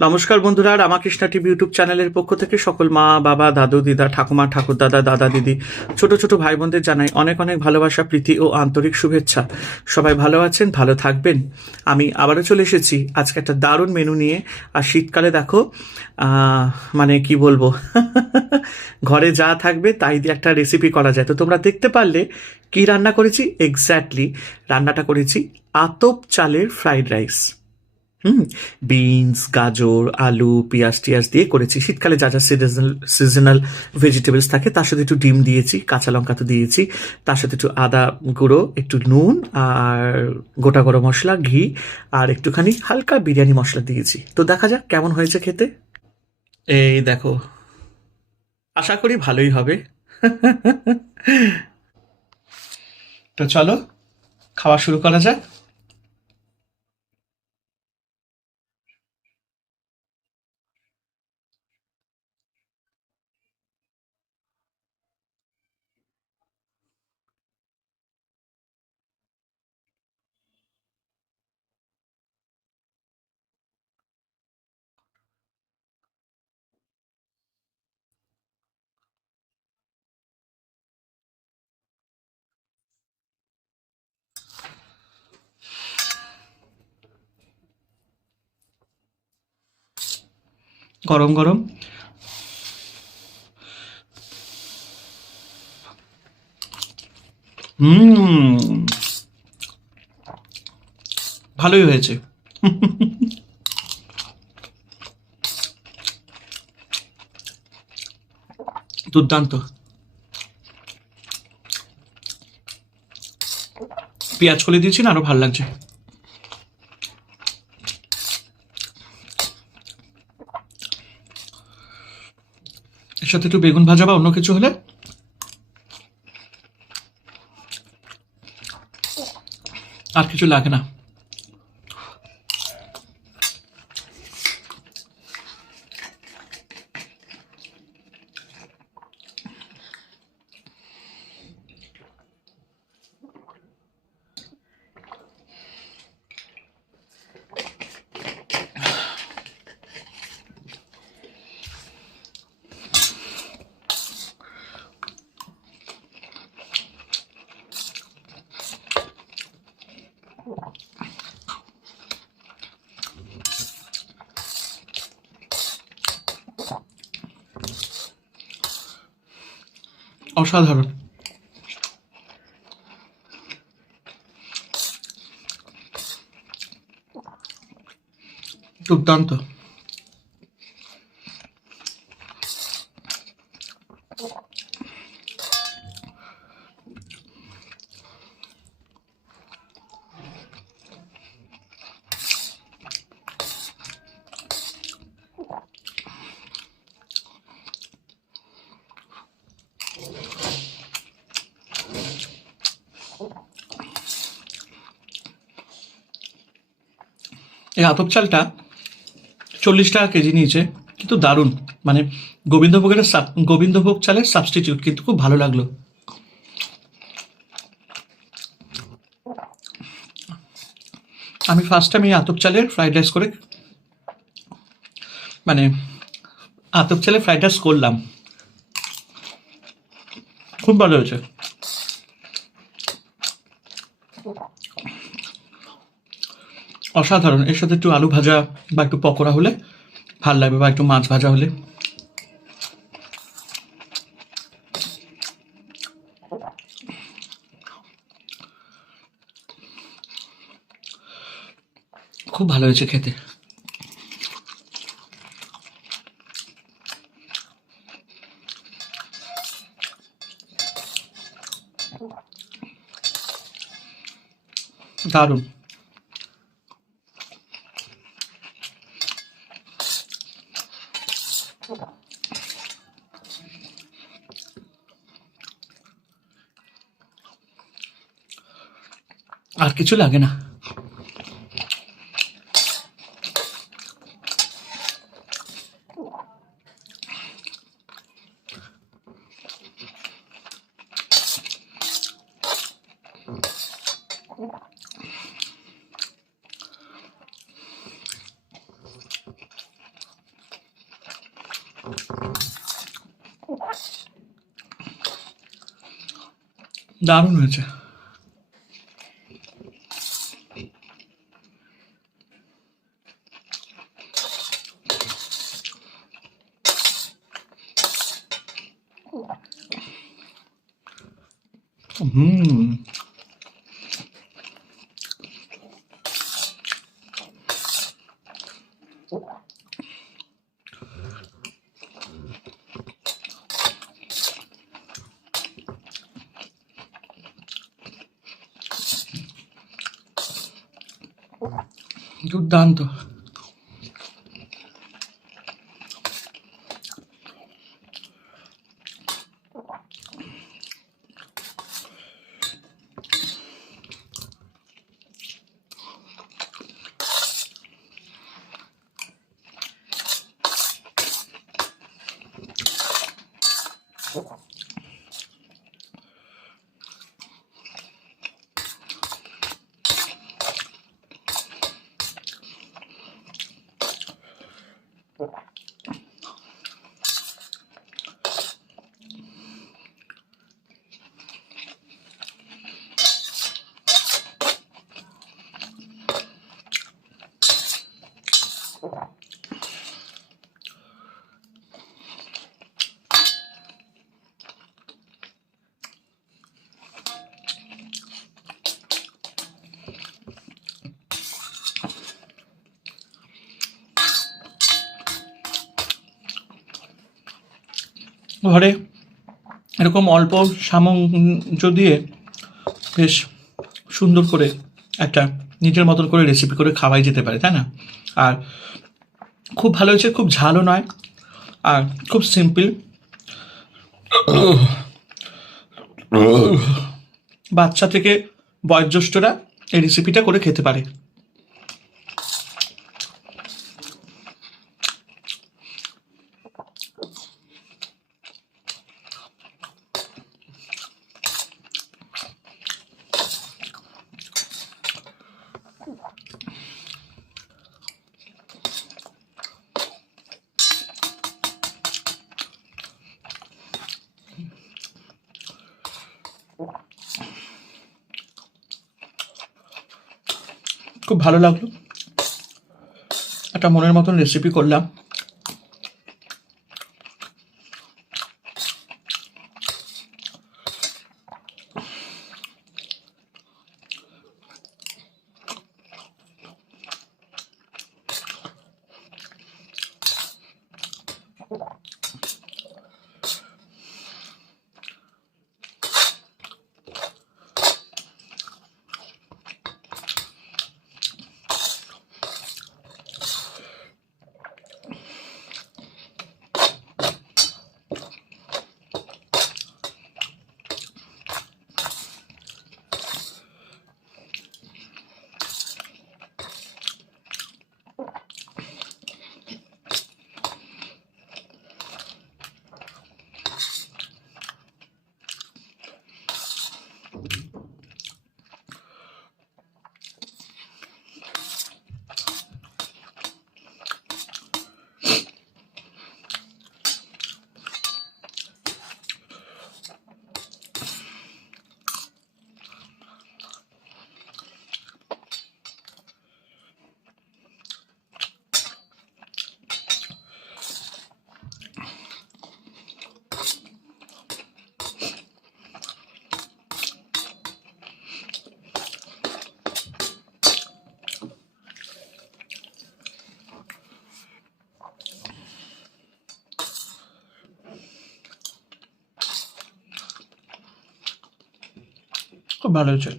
নমস্কার বন্ধুরা, Ramakrishna TV YouTube চ্যানেলের পক্ষ থেকে সকল মা, বাবা, দাদু, দিদা, ঠাকুমা ঠাকুর দাদা দাদা দিদি ছোট ছোট ভাই বোনদের জানাই অনেক অনেক ভালোবাসা, প্রীতি ও আন্তরিক শুভেচ্ছা। সবাই ভালো আছেন, ভালো থাকবেন। আমি আবারও চলে এসেছি আজকে একটা দারুণ মেনু নিয়ে। আর শীতকালে দেখো মানে কি বলব? ঘরে যা থাকবে তাই দিয়ে একটা রেসিপি করা যায়। তো তোমরা দেখতে পারলে কি রান্না করেছি? এক্স্যাক্টলি রান্নাটা করেছি আতপ চালের ফ্রাইড রাইস হুম বিনস গাজর, আলু, পেঁয়াজ টিয়াজ দিয়ে করেছি। শীতকালে যা যা সিজনাল সিজনাল ভেজিটেবলস থাকে, তার সাথে একটু ডিম দিয়েছি, কাঁচা লঙ্কা তো দিয়েছি। তার সাথে একটু আদা গুঁড়ো, একটু নুন, আর গোটা গরম মশলা, ঘি, আর একটুখানি হালকা বিরিয়ানি মশলা দিয়েছি। তো দেখা যাক কেমন হয়েছে খেতে। এই দেখো, আশা করি ভালোই হবে। তো চলো, খাওয়া শুরু করা যাক। গরম গরম। ভালোই হয়েছে। দুর্দান্ত। পেঁয়াজ করে দিয়েছি না? আরও ভালো লাগছে। সাথে একটু বেগুন ভাজা বা অন্য কিছু হলে? আর কিছু লাগে না। অসাধারণ। দুর্দান্ত। এই আতপ চালটা চল্লিশ টাকা কেজি নিয়েছে, কিন্তু দারুণ। মানে গোবিন্দভোগের গোবিন্দভোগ চালের সাবস্টিটিউট কিন্তু খুব ভালো লাগল। আমি ফার্স্ট টাইম এই আতপ চালের ফ্রাইড রাইস করে মানে আতপ চালের ফ্রাইড রাইস করলাম। খুব ভালো হয়েছে। অসাধারণ। এর সাথে একটু আলু ভাজা বা একটু পকোড়া হলে ভালো লাগবে বা একটু মাছ ভাজা হলে। খুব ভালো হয়েছে খেতে। দারুণ। আর কিছু লাগে না Thank you. দারুণ হয়েছে হুম দুর্দান্ত ঘরে এরকম অল্প সামঞ্জ দিয়ে বেশ সুন্দর করে একটা নিজের মতন করে রেসিপি করে খাওয়াই যেতে পারে, তাই না? আর খুব ভালো হয়েছে, খুব ঝালও নয়, আর খুব সিম্পল বাচ্চা থেকে বয়োজ্যেষ্ঠরা এই রেসিপিটা করে খেতে পারে। খুব ভালো লাগল। একটা মনের মতন রেসিপি করলাম। খুব ভালো হয়েছে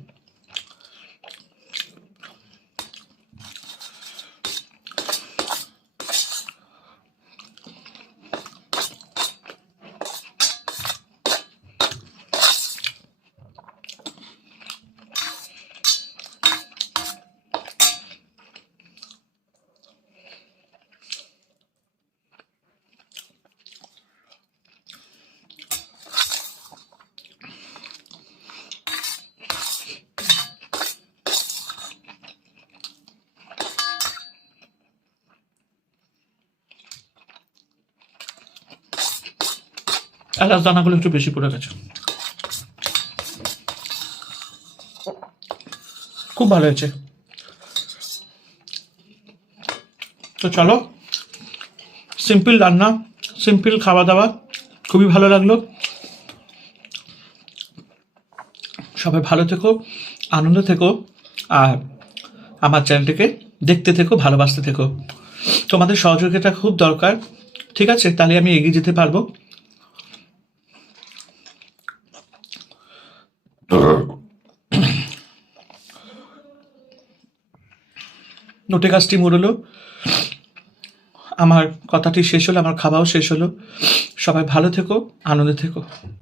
এলাচ দানাগুলো একটু বেশি পড়ে গেছে। খুব ভালো হয়েছে। তো চলো সিম্পল রান্না সিম্পল খাওয়া দাওয়া খুবই ভালো লাগল। সবাই ভালো থেকো, আনন্দ থেকো, আর আমার চ্যানেলটিকে দেখতে থেকো, ভালোবাসতে থেকো। তোমাদের সহযোগিতা খুব দরকার, ঠিক আছে? তাহলে আমি এগিয়ে যেতে পারব। নোটে গাছটি মুড়লো। আমার কথাটি শেষ হলো, আমার খাওয়াও শেষ হলো। সবাই ভালো থেকো, আনন্দে থেকো।